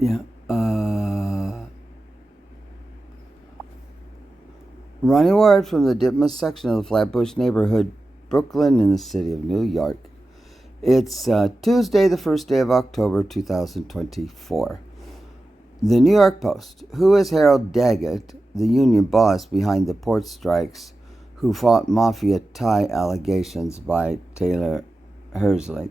Yeah. Ronnie Ward from the Ditmas section of the Flatbush neighborhood, Brooklyn, in the city of New York. It's Tuesday, the first day of October, 2024. The New York Post. Who is Harold Daggett, the union boss behind the port strikes, who fought mafia tie allegations by Taylor Hersley?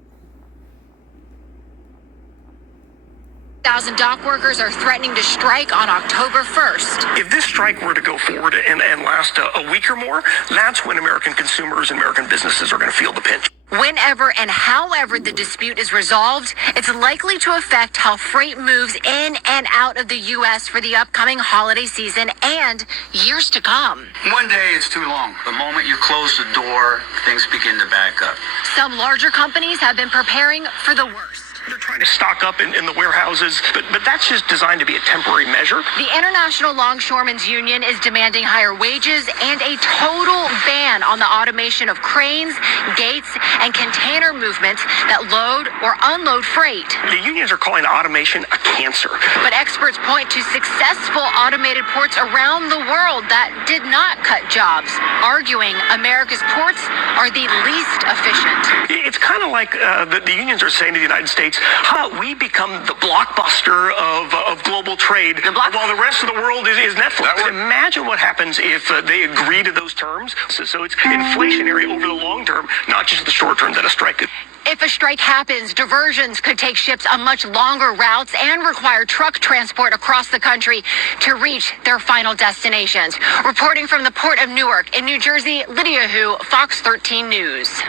1,000 dock workers are threatening to strike on October 1st. If this strike were to go forward and last a week or more, that's when American consumers and American businesses are going to feel the pinch. Whenever and however the dispute is resolved, it's likely to affect how freight moves in and out of the U.S. for the upcoming holiday season and years to come. One day is too long. The moment you close the door, things begin to back up. Some larger companies have been preparing for the worst. They're trying to stock up in the warehouses, but that's just designed to be a temporary measure. The International Longshoremen's Union is demanding higher wages and a total ban on the automation of cranes, gates, and container movements that load or unload freight. The unions are calling automation a cancer. But experts point to successful automated ports around the world that did not cut jobs, arguing America's ports are the least efficient. It's kind of like the unions are saying to the United States, how about we become the blockbuster of global trade while the rest of the world is Netflix? Imagine what happens if they agree to those terms. So it's inflationary over the long term, not just the short term that a strike could. If a strike happens, diversions could take ships on much longer routes and require truck transport across the country to reach their final destinations. Reporting from the Port of Newark in New Jersey, Lydia Hu, Fox 13 News.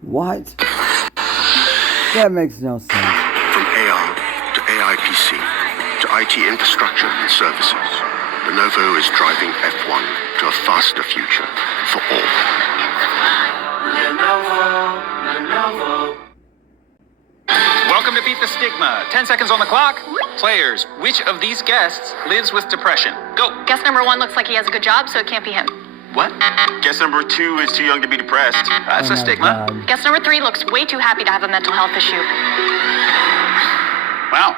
What? That makes no sense. From AR to AIPC to IT infrastructure and services, Lenovo is driving F1 to a faster future for all. Lenovo. Welcome to Beat the Stigma. 10 seconds on the clock. Players, which of these guests lives with depression? Go. Guest number 1 looks like he has a good job, so it can't be him. What? Guess number 2 is too young to be depressed. That's a stigma. God. Guest number 3 looks way too happy to have a mental health issue. Wow.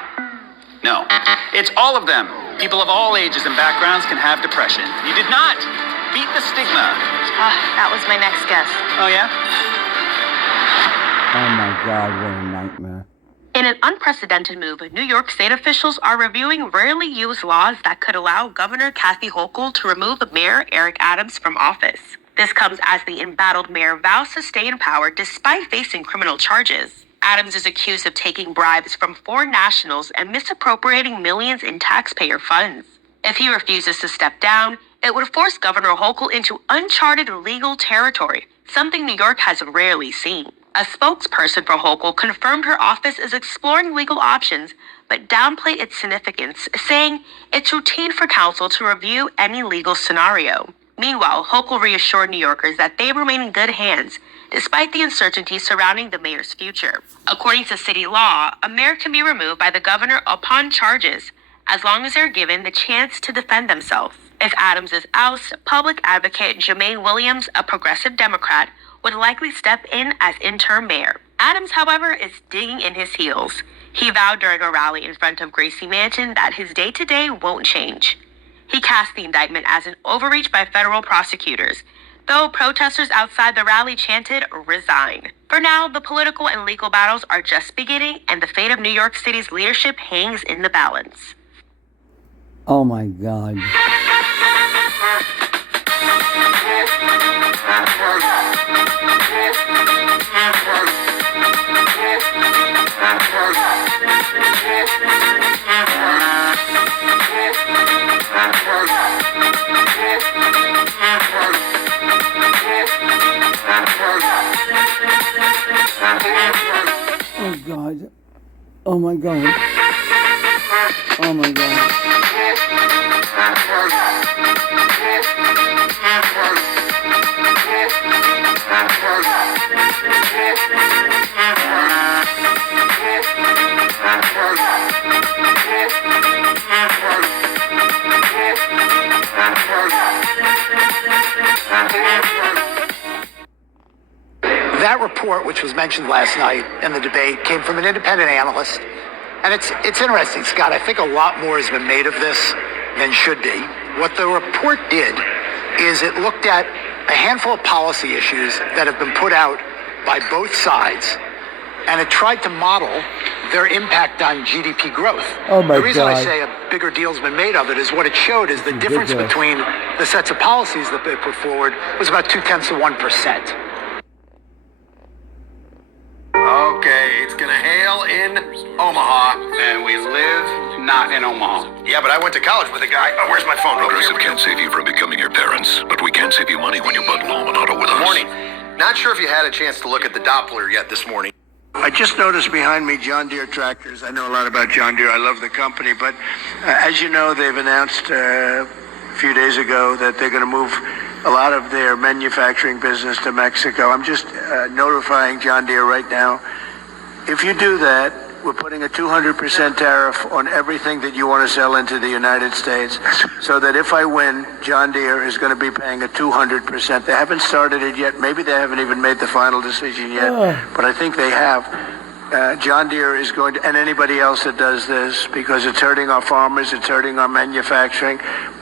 No. It's all of them. People of all ages and backgrounds can have depression. You did not beat the stigma. That was my next guess. Oh, yeah? Oh my God, what a nightmare. In an unprecedented move, New York State officials are reviewing rarely used laws that could allow Governor Kathy Hochul to remove Mayor Eric Adams from office. This comes as the embattled mayor vows to stay in power despite facing criminal charges. Adams is accused of taking bribes from foreign nationals and misappropriating millions in taxpayer funds. If he refuses to step down, it would force Governor Hochul into uncharted legal territory, something New York has rarely seen. A spokesperson for Hochul confirmed her office is exploring legal options, but downplayed its significance, saying it's routine for counsel to review any legal scenario. Meanwhile, Hochul reassured New Yorkers that they remain in good hands, despite the uncertainty surrounding the mayor's future. According to city law, a mayor can be removed by the governor upon charges, as long as they're given the chance to defend themselves. If Adams is ousted, public advocate Jermaine Williams, a progressive Democrat, would likely step in as interim mayor. Adams, however, is digging in his heels. He vowed during a rally in front of Gracie Mansion that his day-to-day won't change. He cast the indictment as an overreach by federal prosecutors, though protesters outside the rally chanted, "Resign." For now, the political and legal battles are just beginning, and the fate of New York City's leadership hangs in the balance. Oh my God. Oh God. Oh my God. Oh my God. That report, which was mentioned last night in the debate, came from an independent analyst And it's interesting, Scott. I think a lot more has been made of this than should be. What the report did is it looked at a handful of policy issues that have been put out by both sides, and it tried to model their impact on GDP growth. Oh my God. The reason I say a bigger deal's been made of it is what it showed is the difference between the sets of policies that they put forward was about 0.2%. Okay, it's gonna hail in Omaha, and we live not in Omaha. Yeah, but I went to college with a guy. Oh, where's my phone? Progressive can't save you from becoming your parents, but we can save you money when you bundle home and auto with us. Morning. Not sure if you had a chance to look at the Doppler yet this morning. I just noticed behind me John Deere tractors. I know a lot about John Deere. I love the company, but as you know, they've announced a few days ago that they're going to move a lot of their manufacturing business to Mexico. I'm just notifying John Deere right now. If you do that, we're putting a 200% tariff on everything that you want to sell into the United States, so that if I win, John Deere is going to be paying a 200%. They haven't started it yet. Maybe they haven't even made the final decision yet, but I think they have. John Deere is going to, and anybody else that does this, because it's hurting our farmers, it's hurting our manufacturing.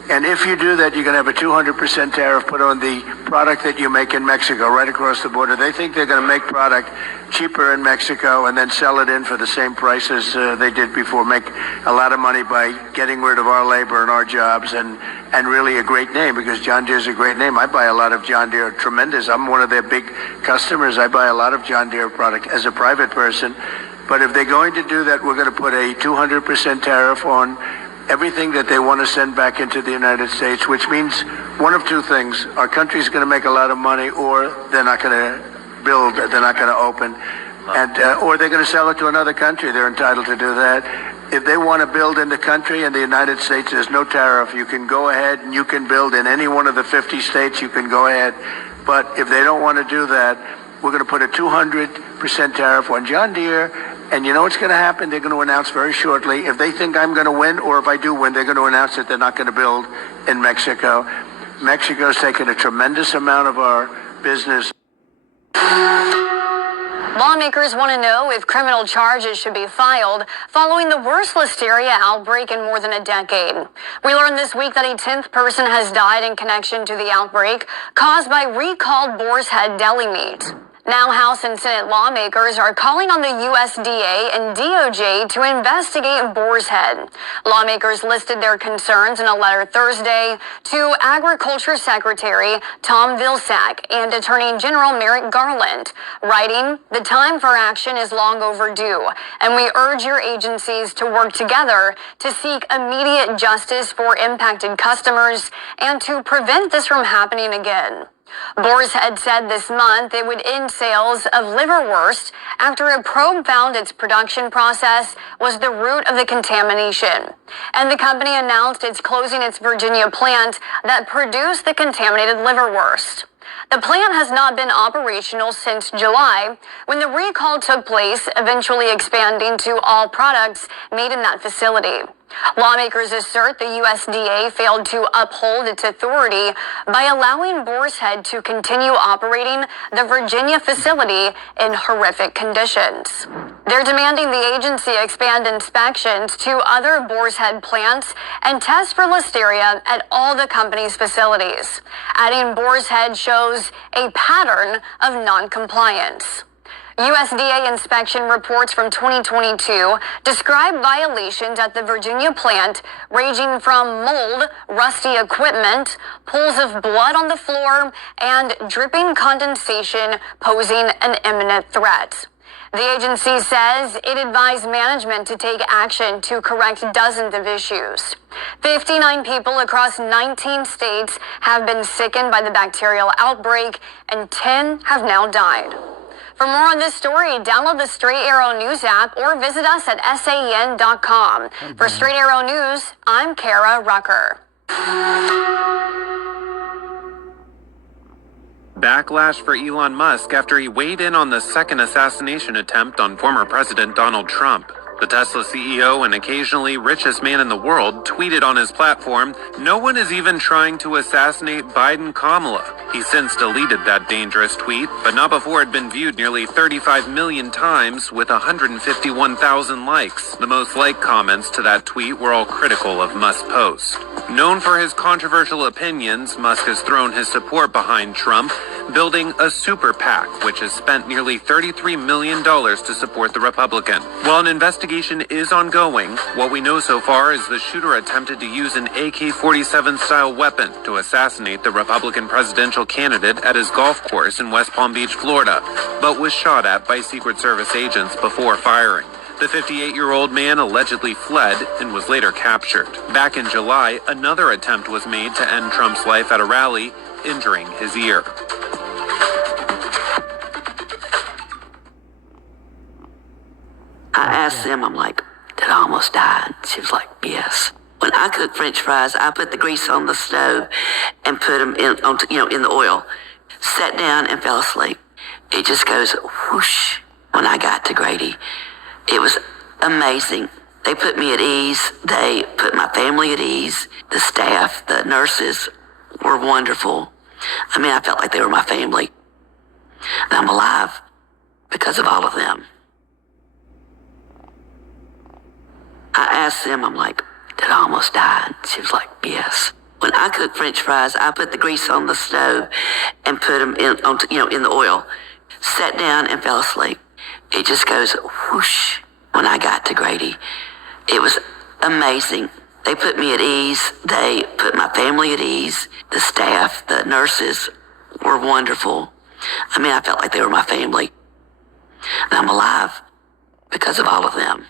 And if you do that, you're going to have a 200% tariff put on the product that you make in Mexico, right across the border. They think they're going to make product cheaper in Mexico and then sell it in for the same prices they did before, make a lot of money by getting rid of our labor and our jobs, and really a great name, because John Deere's a great name. I buy a lot of John Deere, tremendous. I'm one of their big customers. I buy a lot of John Deere product as a private person. But if they're going to do that, we're going to put a 200% tariff on everything that they want to send back into the United States, which means one of two things. Our country's going to make a lot of money, or they're not going to build, they're not going to open, and or they're going to sell it to another country. They're entitled to do that. If they want to build in the country, in the United States, there's no tariff. You can go ahead and you can build in any one of the 50 states. You can go ahead. But if they don't want to do that, we're going to put a 200% tariff on John Deere. And you know what's going to happen? They're going to announce very shortly. If they think I'm going to win, or if I do win, they're going to announce that they're not going to build in Mexico. Mexico's taken a tremendous amount of our business. Lawmakers want to know if criminal charges should be filed following the worst listeria outbreak in more than a decade. We learned this week that a 10th person has died in connection to the outbreak caused by recalled boar's head deli meat. Now, House and Senate lawmakers are calling on the USDA and DOJ to investigate boar's head. Lawmakers listed their concerns in a letter Thursday to Agriculture Secretary Tom Vilsack and Attorney General Merrick Garland, writing, "The time for action is long overdue, and we urge your agencies to work together to seek immediate justice for impacted customers and to prevent this from happening again." Boar's Head said this month it would end sales of liverwurst after a probe found its production process was the root of the contamination. And the company announced it's closing its Virginia plant that produced the contaminated liverwurst. The plant has not been operational since July, when the recall took place, eventually expanding to all products made in that facility. Lawmakers assert the USDA failed to uphold its authority by allowing Boar's Head to continue operating the Virginia facility in horrific conditions. They're demanding the agency expand inspections to other Boar's Head plants and test for listeria at all the company's facilities, adding Boar's Head shows a pattern of noncompliance. USDA inspection reports from 2022 describe violations at the Virginia plant ranging from mold, rusty equipment, pools of blood on the floor, and dripping condensation posing an imminent threat. The agency says it advised management to take action to correct dozens of issues. 59 people across 19 states have been sickened by the bacterial outbreak, and 10 have now died. For more on this story, download the Straight Arrow News app or visit us at san.com. For Straight Arrow News, I'm Kara Rucker. Backlash for Elon Musk after he weighed in on the second assassination attempt on former President Donald Trump. The Tesla CEO and occasionally richest man in the world tweeted on his platform, "No one is even trying to assassinate Biden-Kamala." He since deleted that dangerous tweet, but not before it had been viewed nearly 35 million times with 151,000 likes. The most liked comments to that tweet were all critical of Musk's post. Known for his controversial opinions, Musk has thrown his support behind Trump, building a super PAC, which has spent nearly $33 million to support the Republican. While an investigation is ongoing, what we know so far is the shooter attempted to use an AK-47 style weapon to assassinate the Republican presidential candidate at his golf course in West Palm Beach, Florida, but was shot at by Secret Service agents before firing. The 58-year-old man allegedly fled and was later captured. Back in July, another attempt was made to end Trump's life at a rally, injuring his ear. I asked them, I'm like, did I almost die? She was like, yes. When I cook French fries, I put the grease on the stove and put them in the oil. Sat down and fell asleep. It just goes whoosh. When I got to Grady, it was amazing. They put me at ease. They put my family at ease. The staff, the nurses were wonderful. I mean, I felt like they were my family. And I'm alive because of all of them. I asked them, I'm like, did I almost die? She was like, yes. When I cook French fries, I put the grease on the stove and put them in the oil. Sat down and fell asleep. It just goes whoosh. When I got to Grady, it was amazing. They put me at ease. They put my family at ease. The staff, the nurses were wonderful. I mean, I felt like they were my family. And I'm alive because of all of them.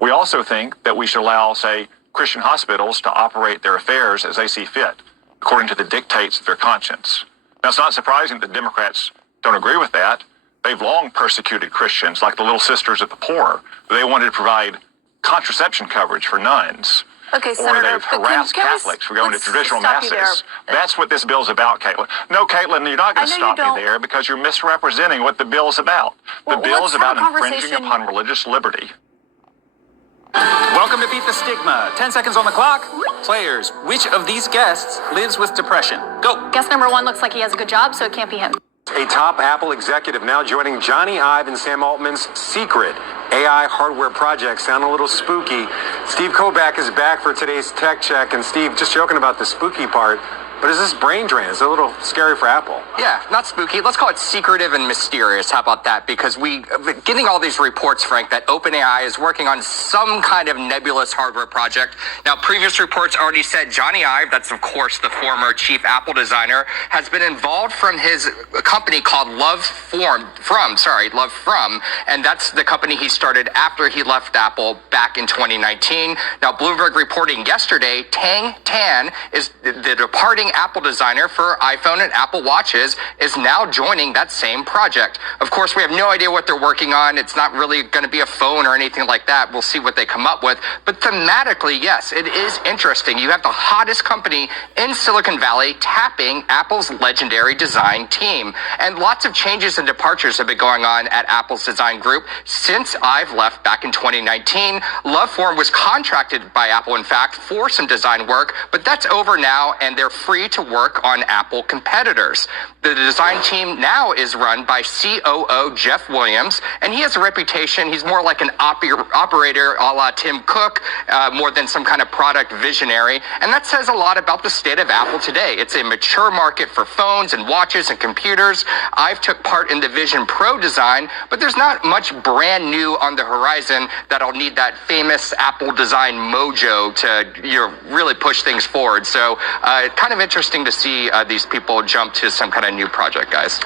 We also think that we should allow, say, Christian hospitals to operate their affairs as they see fit, according to the dictates of their conscience. Now, it's not surprising that Democrats don't agree with that. They've long persecuted Christians, like the Little Sisters of the Poor. They wanted to provide contraception coverage for nuns. Okay, or Senator, they've harassed Catholics for going to traditional masses. That's what this bill's about, Caitlin. No, Caitlin, you're not going to stop me there because you're misrepresenting what the bill's about. The bill is about infringing upon religious liberty. Welcome to Beat the Stigma. 10 seconds on the clock. Players, which of these guests lives with depression? Go. Guest number one looks like he has a good job, so it can't be him. A top Apple executive now joining Johnny Ive and Sam Altman's secret AI hardware project. Sound a little spooky. Steve Kobach is back for today's Tech Check. And Steve, just joking about the spooky part, but is this brain drain? Is it a little scary for Apple? Yeah, not spooky. Let's call it secretive and mysterious. How about that? Because getting all these reports, Frank, that OpenAI is working on some kind of nebulous hardware project. Now, previous reports already said Johnny Ive, that's of course the former chief Apple designer, has been involved from his company called Love From, and that's the company he started after he left Apple back in 2019. Now, Bloomberg reporting yesterday, Tang Tan is the departing Apple designer for iPhone and Apple Watches is now joining that same project. Of course, we have no idea what they're working on. It's not really going to be a phone or anything like that. We'll see what they come up with. But thematically, yes, it is interesting. You have the hottest company in Silicon Valley tapping Apple's legendary design team. And lots of changes and departures have been going on at Apple's design group since I've left back in 2019. Loveform was contracted by Apple, in fact, for some design work, but that's over now, and they're free free to work on Apple competitors. The design team now is run by COO Jeff Williams, and he has a reputation. He's more like an operator a la Tim Cook, more than some kind of product visionary. And that says a lot about the state of Apple today. It's a mature market for phones and watches and computers. I've took part in the Vision Pro design, but there's not much brand new on the horizon that'll need that famous Apple design mojo to really push things forward. So kind of interesting to see these people jump to some kind of new project, guys.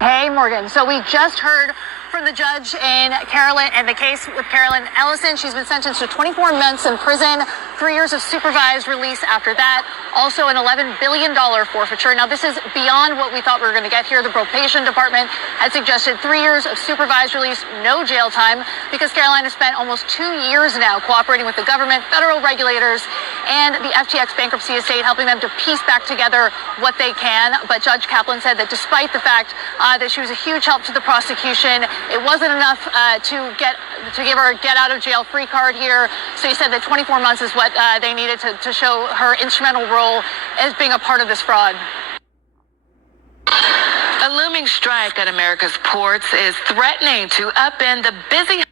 Hey, Morgan. So we just heard from the judge in the case with Carolyn Ellison. She's been sentenced to 24 months in prison, 3 years of supervised release after that. Also an $11 billion forfeiture. Now, this is beyond what we thought we were going to get here. The probation department had suggested 3 years of supervised release, no jail time, because Caroline has spent almost 2 years now cooperating with the government, federal regulators, and the FTX bankruptcy estate, helping them to piece back together what they can. But Judge Kaplan said that despite the fact that she was a huge help to the prosecution, it wasn't enough to give her a get out of jail free card here. So he said that 24 months is what they needed to show her instrumental role as being a part of this fraud. A looming strike at America's ports is threatening to upend the busy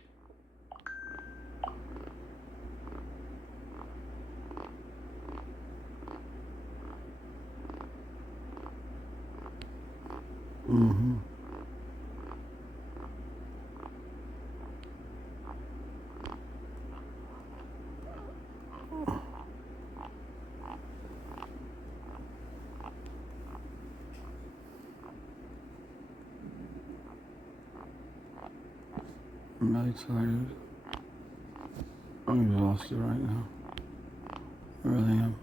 Mm-hmm. I'm really tired. I'm exhausted right now. I really am.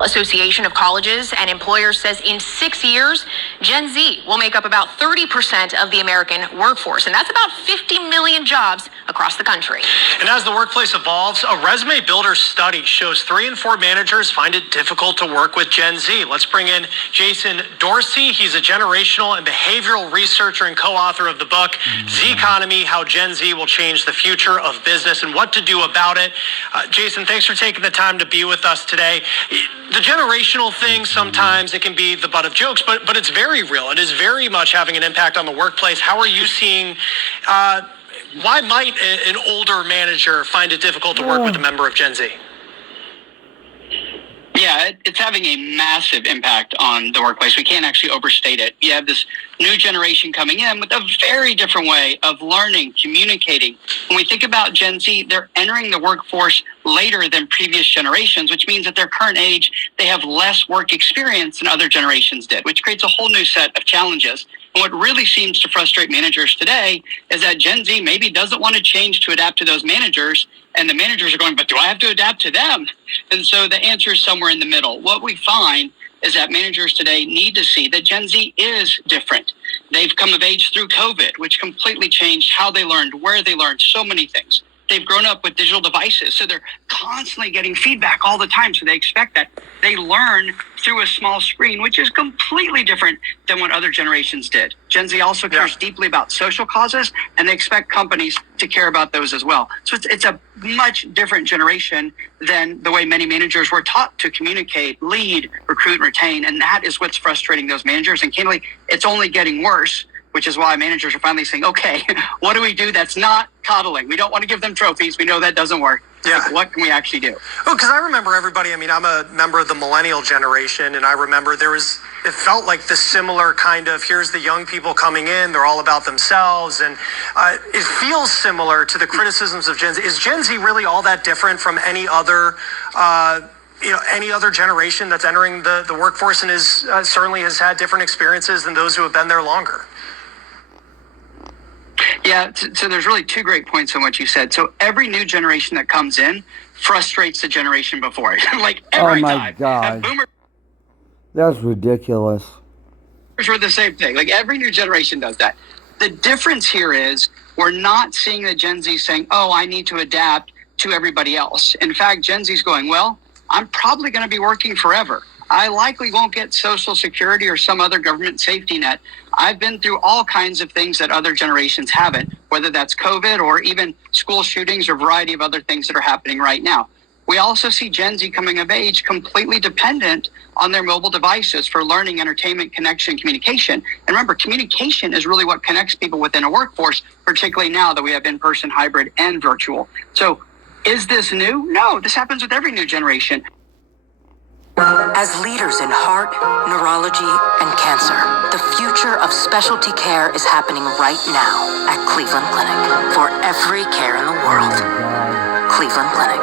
Association of Colleges and Employers says in 6 years, Gen Z will make up about 30% of the American workforce, and that's about 50 million jobs across the country. And as the workplace evolves, a resume builder study shows 3 in 4 managers find it difficult to work with Gen Z. Let's bring in Jason Dorsey. He's a generational and behavioral researcher and co-author of the book, Z Economy, How Gen Z Will Change the Future of Business and What to Do About It. Jason, thanks for taking the time to be with us today. The generational thing, sometimes it can be the butt of jokes, but it's very real. It is very much having an impact on the workplace. How are you seeing, why might an older manager find it difficult to work with a member of Gen Z? Yeah, it's having a massive impact on the workplace. We can't actually overstate it. You have this new generation coming in with a very different way of learning, communicating. When we think about Gen Z, they're entering the workforce later than previous generations, which means at their current age, they have less work experience than other generations did, which creates a whole new set of challenges. And what really seems to frustrate managers today is that Gen Z maybe doesn't want to change to adapt to those managers, and the managers are going, but do I have to adapt to them? And so the answer is somewhere in the middle. What we find is that managers today need to see that Gen Z is different. They've come of age through COVID, which completely changed how they learned, where they learned, so many things. They've grown up with digital devices, so they're constantly getting feedback all the time. So they expect that. They learn through a small screen, which is completely different than what other generations did. Gen Z also cares deeply about social causes, and they expect companies to care about those as well. So it's a much different generation than the way many managers were taught to communicate, lead, recruit, and retain. And that is what's frustrating those managers. And candidly, it's only getting worse, which is why managers are finally saying, okay, what do we do that's not coddling? We don't want to give them trophies. We know that doesn't work. Yeah. Like, what can we actually do? Well, because I remember everybody, I mean, I'm a member of the millennial generation, and I remember it felt like the similar kind of, here's the young people coming in, they're all about themselves, and it feels similar to the criticisms of Gen Z. Is Gen Z really all that different from any other any other generation that's entering the workforce and is certainly has had different experiences than those who have been there longer? Yeah, so there's really 2 great points on what you said. So every new generation that comes in frustrates the generation before it. Like every time. Oh my God. Boomers That's ridiculous. were the same thing. Like every new generation does that. The difference here is we're not seeing the Gen Z saying, oh, I need to adapt to everybody else. In fact, Gen Z's going, well, I'm probably going to be working forever. I likely won't get Social Security or some other government safety net. I've been through all kinds of things that other generations haven't, whether that's COVID or even school shootings or a variety of other things that are happening right now. We also see Gen Z coming of age completely dependent on their mobile devices for learning, entertainment, connection, communication. And remember, communication is really what connects people within a workforce, particularly now that we have in-person, hybrid, and virtual. So is this new? No, this happens with every new generation. As leaders in heart, neurology, and cancer, the future of specialty care is happening right now at Cleveland Clinic. For every care in the world, Cleveland Clinic.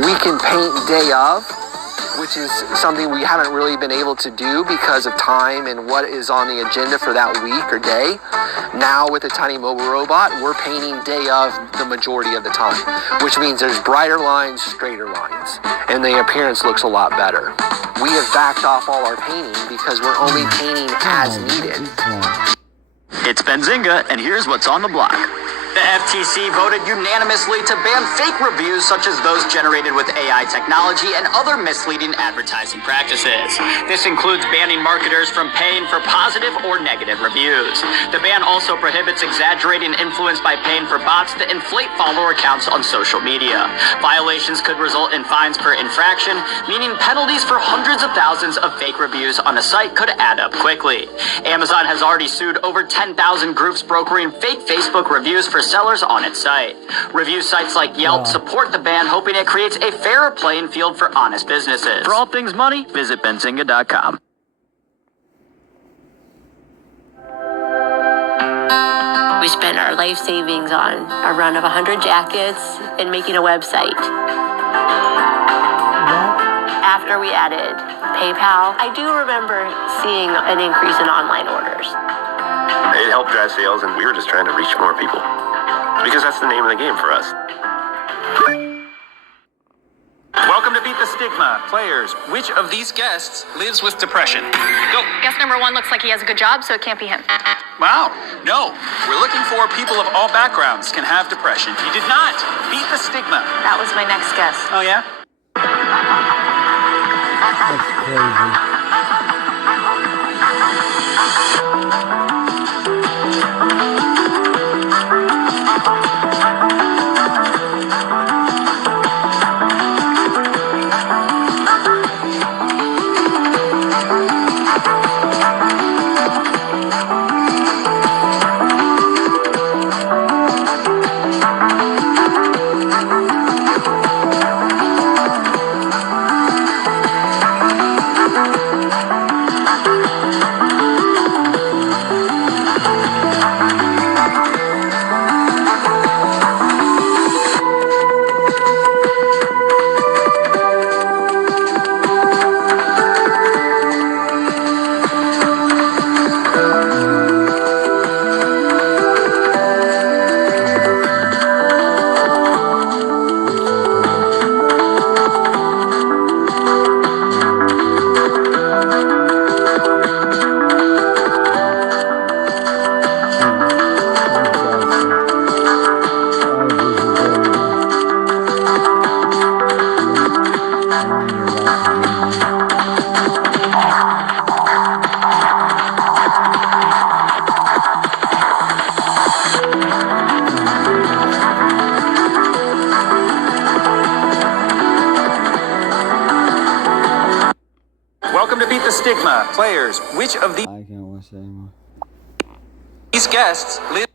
We can paint day of, which is something we haven't really been able to do because of time and what is on the agenda for that week or day. Now with the tiny mobile robot, we're painting day of the majority of the time, which means there's brighter lines, straighter lines, and the appearance looks a lot better. We have backed off all our painting because we're only painting as needed. It's Benzinga, and here's what's on the block. The FTC voted unanimously to ban fake reviews such as those generated with AI technology and other misleading advertising practices. This includes banning marketers from paying for positive or negative reviews. The ban also prohibits exaggerating influence by paying for bots to inflate follower counts on social media. Violations could result in fines per infraction, meaning penalties for hundreds of thousands of fake reviews on a site could add up quickly. Amazon has already sued over 10,000 groups brokering fake Facebook reviews for sellers on its site. Review sites like Yelp support the ban, hoping it creates a fairer playing field for honest businesses. For all things money, visit benzinga.com. We spent our life savings on a run of 100 jackets and making a website. After we added PayPal, I do remember seeing an increase in online orders. It helped drive sales, and we were just trying to reach more people. Because that's the name of the game for us. Welcome to Beat the Stigma. Players, which of these guests lives with depression? Go. Guest number 1 looks like he has a good job, so it can't be him. Wow. No. We're looking for people of all backgrounds can have depression. You did not. Beat the stigma. That was my next guess. Oh, yeah? That's crazy. Welcome to Beat the Stigma. Players, which of these I can't watch that anymore. guests live